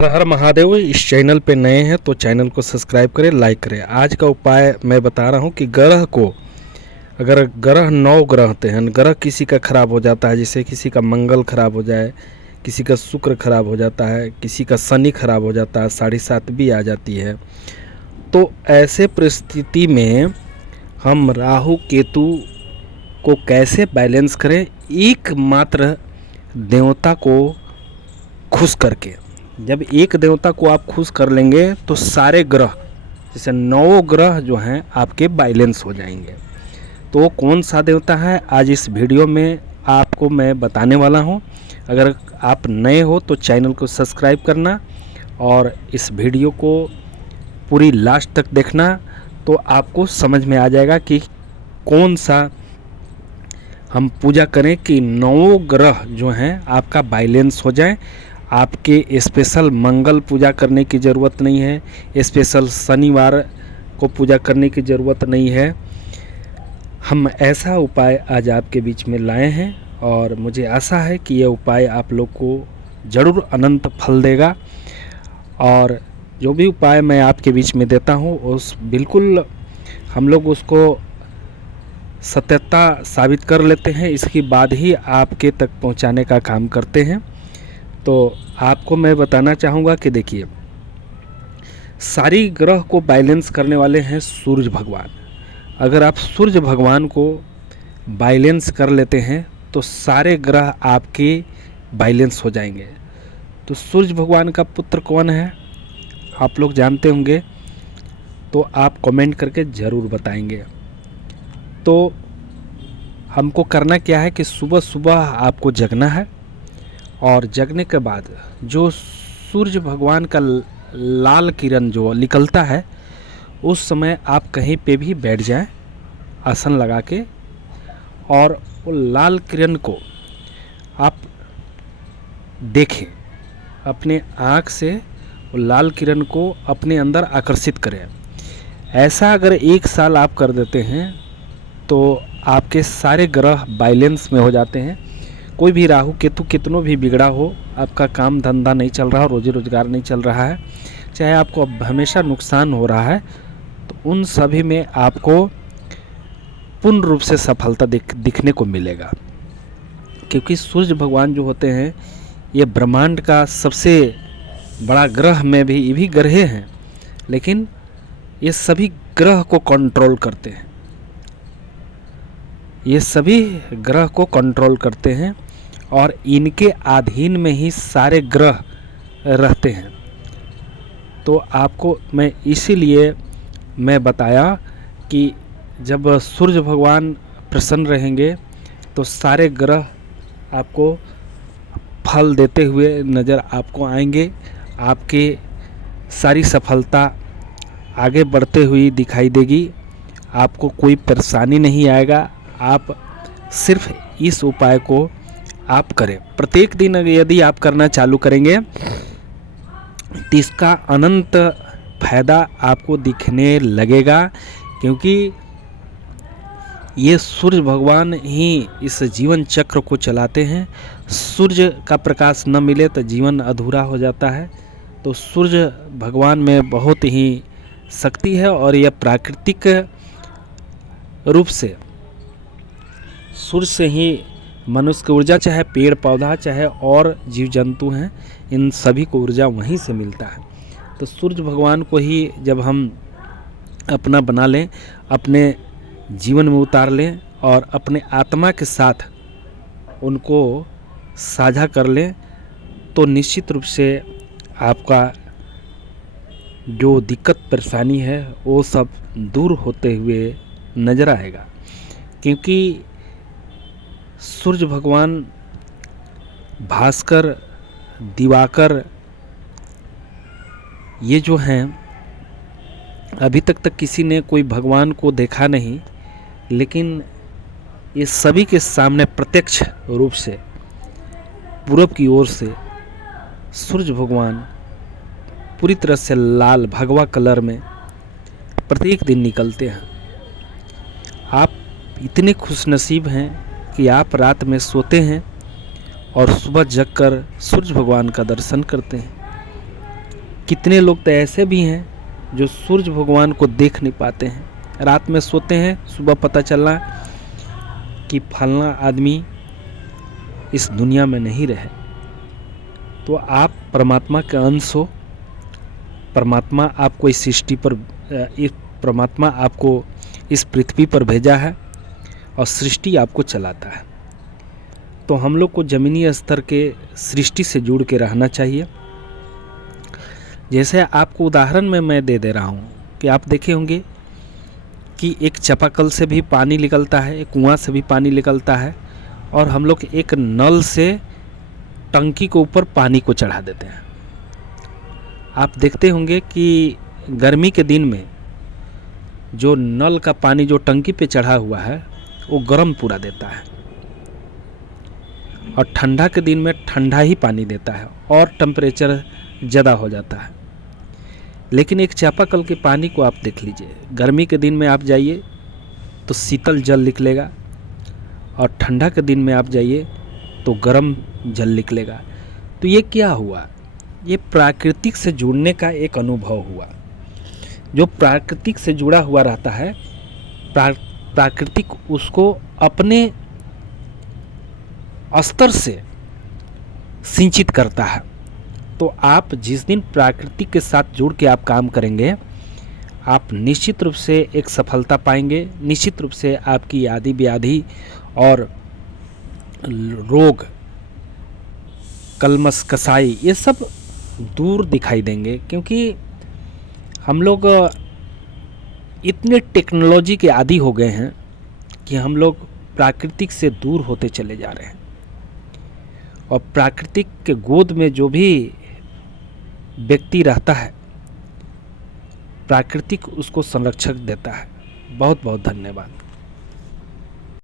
हर हर महादेव। इस चैनल पे नए हैं तो चैनल को सब्सक्राइब करें, लाइक करें। आज का उपाय मैं बता रहा हूँ कि ग्रह को, अगर ग्रह 9 ग्रह होते हैं, ग्रह किसी का खराब हो जाता है, जैसे किसी का मंगल खराब हो जाए, किसी का शुक्र खराब हो जाता है, किसी का शनि खराब हो जाता है, 7.5 भी आ जाती है, तो ऐसे परिस्थिति में हम राहु केतु को कैसे बैलेंस करें। एकमात्र देवता को खुश करके, जब एक देवता को आप खुश कर लेंगे तो सारे ग्रह, जैसे 9 ग्रह जो हैं आपके बैलेंस हो जाएंगे। तो कौन सा देवता है आज इस वीडियो में आपको मैं बताने वाला हूं। अगर आप नए हो तो चैनल को सब्सक्राइब करना और इस वीडियो को पूरी लास्ट तक देखना, तो आपको समझ में आ जाएगा कि कौन सा हम पूजा करें कि 9 ग्रह जो हैं आपका बैलेंस हो जाए। आपके स्पेशल मंगल पूजा करने की ज़रूरत नहीं है, स्पेशल शनिवार को पूजा करने की ज़रूरत नहीं है। हम ऐसा उपाय आज आपके बीच में लाए हैं और मुझे आशा है कि यह उपाय आप लोग को ज़रूर अनंत फल देगा। और जो भी उपाय मैं आपके बीच में देता हूँ उस बिल्कुल हम लोग उसको सत्यता साबित कर लेते हैं, इसके बाद ही आपके तक पहुँचाने का काम करते हैं। तो आपको मैं बताना चाहूँगा कि देखिए, सारी ग्रह को बैलेंस करने वाले हैं सूर्य भगवान। अगर आप सूर्य भगवान को बैलेंस कर लेते हैं तो सारे ग्रह आपके बैलेंस हो जाएंगे। तो सूर्य भगवान का पुत्र कौन है आप लोग जानते होंगे, तो आप कमेंट करके ज़रूर बताएंगे। तो हमको करना क्या है कि सुबह सुबह आपको जगना है और जगने के बाद जो सूर्य भगवान का लाल किरण जो निकलता है, उस समय आप कहीं पे भी बैठ जाएं आसन लगा के, और वो लाल किरण को आप देखें, अपने आँख से वो लाल किरण को अपने अंदर आकर्षित करें। ऐसा अगर 1 साल आप कर देते हैं तो आपके सारे ग्रह बैलेंस में हो जाते हैं। कोई भी राहु केतु कितनों भी बिगड़ा हो, आपका काम धंधा नहीं चल रहा, रोजी रोजगार नहीं चल रहा है, चाहे आपको अब हमेशा नुकसान हो रहा है, तो उन सभी में आपको पूर्ण रूप से सफलता दिखने को मिलेगा। क्योंकि सूर्य भगवान जो होते हैं ये ब्रह्मांड का सबसे बड़ा ग्रह में भी, ये भी ग्रह हैं, लेकिन ये सभी ग्रह को कंट्रोल करते हैं, ये सभी ग्रह को कंट्रोल करते हैं और इनके अधीन में ही सारे ग्रह रहते हैं। तो आपको मैं इसीलिए मैं बताया कि जब सूर्य भगवान प्रसन्न रहेंगे तो सारे ग्रह आपको फल देते हुए नज़र आपको आएंगे। आपके सारी सफलता आगे बढ़ते हुई दिखाई देगी, आपको कोई परेशानी नहीं आएगा। आप सिर्फ इस उपाय को आप करें प्रत्येक दिन। यदि आप करना चालू करेंगे तो इसका अनंत फायदा आपको दिखने लगेगा, क्योंकि ये सूर्य भगवान ही इस जीवन चक्र को चलाते हैं। सूर्य का प्रकाश न मिले तो जीवन अधूरा हो जाता है। तो सूर्य भगवान में बहुत ही शक्ति है और यह प्राकृतिक रूप से सूर्य से ही मनुष्य की ऊर्जा, चाहे पेड़ पौधा चाहे और जीव जंतु हैं, इन सभी को ऊर्जा वहीं से मिलता है। तो सूर्य भगवान को ही जब हम अपना बना लें, अपने जीवन में उतार लें और अपने आत्मा के साथ उनको साझा कर लें, तो निश्चित रूप से आपका जो दिक्कत परेशानी है वो सब दूर होते हुए नज़र आएगा। क्योंकि सूर्य भगवान, भास्कर, दिवाकर, ये जो हैं, अभी तक किसी ने कोई भगवान को देखा नहीं, लेकिन ये सभी के सामने प्रत्यक्ष रूप से पूरब की ओर से सूर्य भगवान पूरी तरह से लाल भगवा कलर में प्रत्येक दिन निकलते हैं। आप इतने खुशनसीब हैं कि आप रात में सोते हैं और सुबह जगकर सूर्य भगवान का दर्शन करते हैं। कितने लोग तो ऐसे भी हैं जो सूर्य भगवान को देख नहीं पाते हैं, रात में सोते हैं, सुबह पता चला कि फलना आदमी इस दुनिया में नहीं रहे। तो आप परमात्मा के अंश हो, परमात्मा आपको इस सृष्टि पर परमात्मा आपको इस पृथ्वी पर भेजा है और सृष्टि आपको चलाता है। तो हम लोग को ज़मीनी स्तर के सृष्टि से जुड़ के रहना चाहिए। जैसे आपको उदाहरण में मैं दे रहा हूँ कि आप देखे होंगे कि एक चापाकल से भी पानी निकलता है, एक कुआं से भी पानी निकलता है, और हम लोग एक नल से टंकी के ऊपर पानी को चढ़ा देते हैं। आप देखते होंगे कि गर्मी के दिन में जो नल का पानी जो टंकी पे चढ़ा हुआ है वो गर्म पूरा देता है, और ठंडा के दिन में ठंडा ही पानी देता है और टेम्परेचर ज़्यादा हो जाता है। लेकिन एक चापाकल के पानी को आप देख लीजिए, गर्मी के दिन में आप जाइए तो शीतल जल निकलेगा, और ठंडा के दिन में आप जाइए तो गर्म जल निकलेगा। तो ये क्या हुआ? ये प्राकृतिक से जुड़ने का एक अनुभव हुआ। जो प्राकृतिक से जुड़ा हुआ रहता है, प्राकृतिक उसको अपने स्तर से सिंचित करता है। तो आप जिस दिन प्राकृतिक के साथ जुड़ के आप काम करेंगे, आप निश्चित रूप से एक सफलता पाएंगे। निश्चित रूप से आपकी आदि व्याधि और रोग, कलमश, कसाई, ये सब दूर दिखाई देंगे, क्योंकि हम लोग इतने टेक्नोलॉजी के आदी हो गए हैं कि हम लोग प्राकृतिक से दूर होते चले जा रहे हैं। और प्राकृतिक के गोद में जो भी व्यक्ति रहता है, प्राकृतिक उसको संरक्षक देता है। बहुत बहुत धन्यवाद।